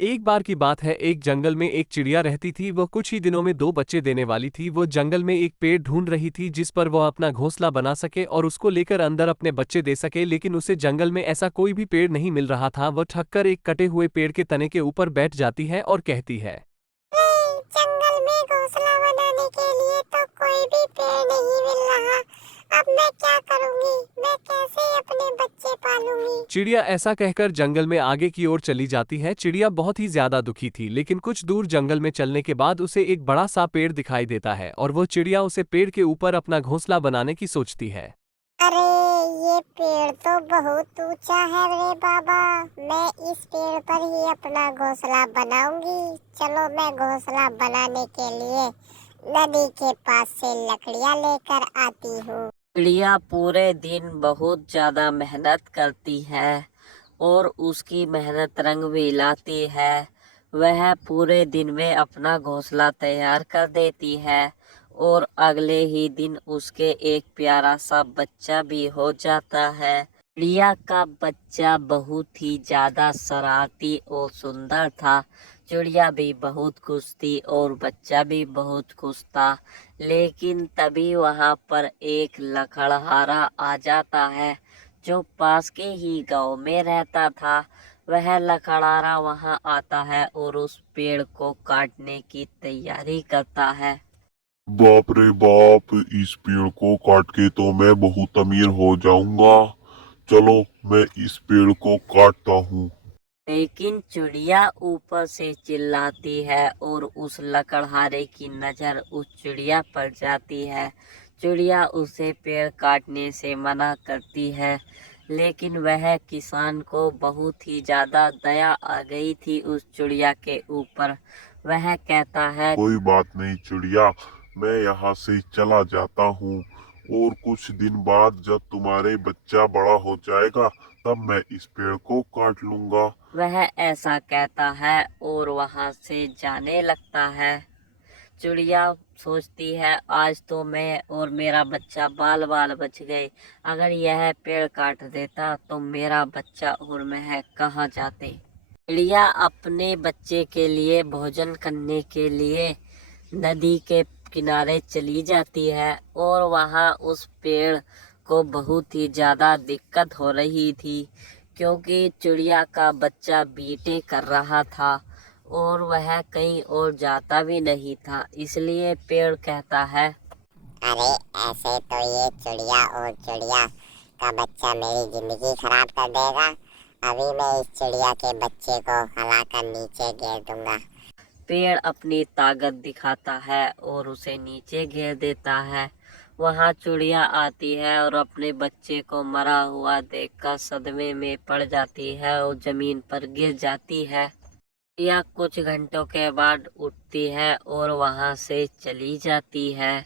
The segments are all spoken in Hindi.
एक बार की बात है, एक जंगल में एक चिड़िया रहती थी। वह कुछ ही दिनों में 2 बच्चे देने वाली थी। वो जंगल में एक पेड़ ढूंढ रही थी जिस पर वह अपना घोंसला बना सके और उसको लेकर अंदर अपने बच्चे दे सके, लेकिन उसे जंगल में ऐसा कोई भी पेड़ नहीं मिल रहा था। वह थककर एक कटे हुए पेड़ के तने के ऊपर बैठ जाती है और कहती है, जंगल में घोंसला बनाने के लिए तो कोई भी पेड़ नहीं मिल रहा। अब मैं क्या करूंगी? मैं कैसे अपने बच्चे पालूंगी? चिड़िया ऐसा कहकर जंगल में आगे की ओर चली जाती है। चिड़िया बहुत ही ज्यादा दुखी थी, लेकिन कुछ दूर जंगल में चलने के बाद उसे एक बड़ा सा पेड़ दिखाई देता है और वो चिड़िया उसे पेड़ के ऊपर अपना घोंसला बनाने की सोचती है। अरे ये पेड़ तो बहुत ऊंचा है रे बाबा। मैं इस पेड़ पर ही अपना घोंसला बनाऊंगी। चलो मैं घोंसला बनाने के लिए नदी के पास से लकड़ियां लेकर आती हूँ। चिड़िया पूरे दिन बहुत ज्यादा मेहनत करती है और उसकी मेहनत रंग भी लाती है। वह पूरे दिन में अपना घोंसला तैयार कर देती है और अगले ही दिन उसके एक प्यारा सा बच्चा भी हो जाता है। चिड़िया का बच्चा बहुत ही ज्यादा शरारती और सुंदर था। चिड़िया भी बहुत खुश थी और बच्चा भी बहुत खुश था। लेकिन तभी वहां पर एक लकड़हारा आ जाता है जो पास के ही गांव में रहता था। वह लकड़हारा वहां आता है और उस पेड़ को काटने की तैयारी करता है। बाप रे बाप, इस पेड़ को काट के तो मैं बहुत अमीर हो जाऊंगा। चलो मैं इस पेड़ को काटता हूँ। लेकिन चिड़िया ऊपर से चिल्लाती है और उस लकड़हारे की नजर उस चिड़िया पर जाती है। चिड़िया उसे पेड़ काटने से मना करती है, लेकिन वह किसान को बहुत ही ज्यादा दया आ गई थी उस चिड़िया के ऊपर। वह कहता है, कोई बात नहीं चिड़िया, मैं यहाँ से चला जाता हूँ और कुछ दिन बाद जब तुम्हारे बच्चा बड़ा हो जाएगा तब मैं इस पेड़ को काट लूंगा। वह ऐसा कहता है और वहां से जाने लगता है। चिड़िया सोचती है, आज तो मैं और मेरा बच्चा बाल बाल बच गए। अगर यह पेड़ काट देता तो मेरा बच्चा और मैं कहाँ जाते। चिड़िया अपने बच्चे के लिए भोजन करने के लिए नदी के किनारे चली जाती है और वहाँ उस पेड़ को बहुत ही ज्यादा दिक्कत हो रही थी, क्योंकि चिड़िया का बच्चा बीटें कर रहा था और वह कहीं और जाता भी नहीं था। इसलिए पेड़ कहता है, अरे ऐसे तो ये चिड़िया और चिड़िया का बच्चा मेरी जिंदगी खराब कर देगा। अभी मैं इस चिड़िया के बच्चे को हिलाकर नीचे गिर दूंगा। पेड़ अपनी ताकत दिखाता है और उसे नीचे घेर देता है। वहाँ चिड़िया आती है और अपने बच्चे को मरा हुआ देखकर सदमे में पड़ जाती है और जमीन पर गिर जाती है। चिड़िया कुछ घंटों के बाद उठती है और वहाँ से चली जाती है।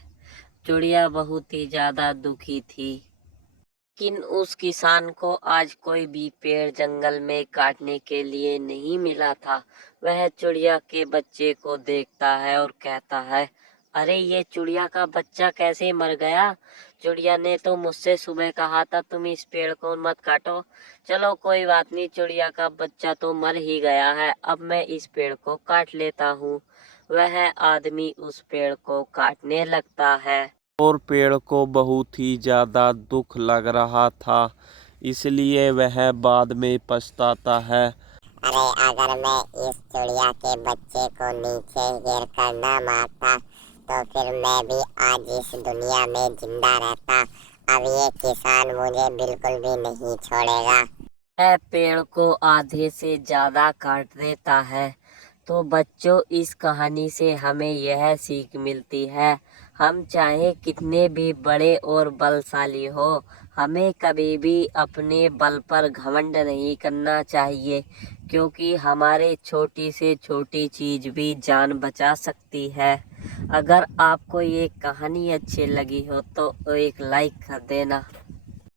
चिड़िया बहुत ही ज्यादा दुखी थी। लेकिन उस किसान को आज कोई भी पेड़ जंगल में काटने के लिए नहीं मिला था। वह चिड़िया के बच्चे को देखता है और कहता है, अरे ये चिड़िया का बच्चा कैसे मर गया? चिड़िया ने तो मुझसे सुबह कहा था तुम इस पेड़ को मत काटो। चलो कोई बात नहीं, चिड़िया का बच्चा तो मर ही गया है, अब मैं इस पेड़ को काट लेता हूँ। वह आदमी उस पेड़ को काटने लगता है और पेड़ को बहुत ही ज्यादा दुख लग रहा था, इसलिए वह बाद में पछताता है। अरे अगर मैं इस चिड़िया के बच्चे को नीचे गिर कर न मारता तो फिर मैं भी आज इस दुनिया में जिंदा रहता। अब ये किसान मुझे बिल्कुल भी नहीं छोड़ेगा। वह पेड़ को आधे से ज्यादा काट देता है। तो बच्चों, इस कहानी से हमें यह सीख मिलती है, हम चाहे कितने भी बड़े और बलशाली हो, हमें कभी भी अपने बल पर घमंड नहीं करना चाहिए, क्योंकि हमारे छोटी से छोटी चीज भी जान बचा सकती है। अगर आपको ये कहानी अच्छी लगी हो तो एक लाइक कर देना।